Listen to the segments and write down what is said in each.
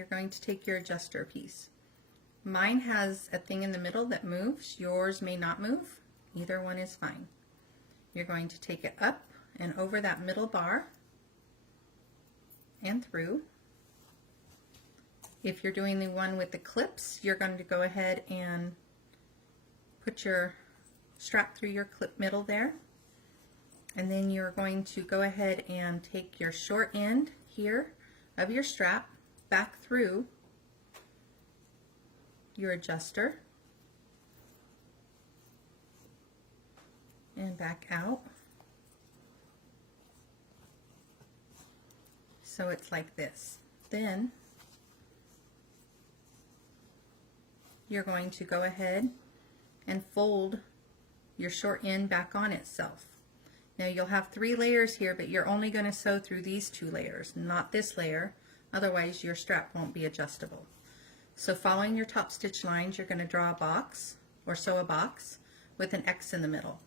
You're going to take your adjuster piece. Mine has a thing in the middle that moves. Yours may not move. Either one is fine. You're going to take it up and over that middle bar and through. If you're doing the one with the clips, you're going to go ahead and put your strap through your clip middle there. And then you're going to go ahead and take your short end here of your strap back through your adjuster and back out. So it's like this. Then you're going to go ahead and fold your short end back on itself. Now you'll have 3 layers here, but you're only going to sew through these 2 layers, not this layer, otherwise your strap won't be adjustable. So following your top stitch lines, you're going to draw a box or sew a box with an X in the middle.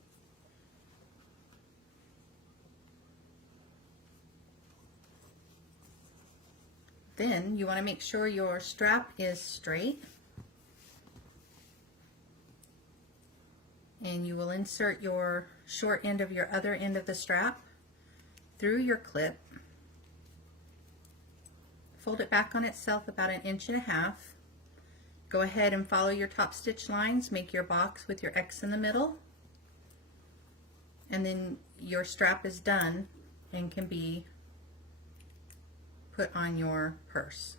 Then you want to make sure your strap is straight, and you will insert your short end of your other end of the strap through your clip, fold it back on itself about 1.5 inches. Go ahead and follow your top stitch lines, make your box with your X in the middle, and then your strap is done and can be put on your purse.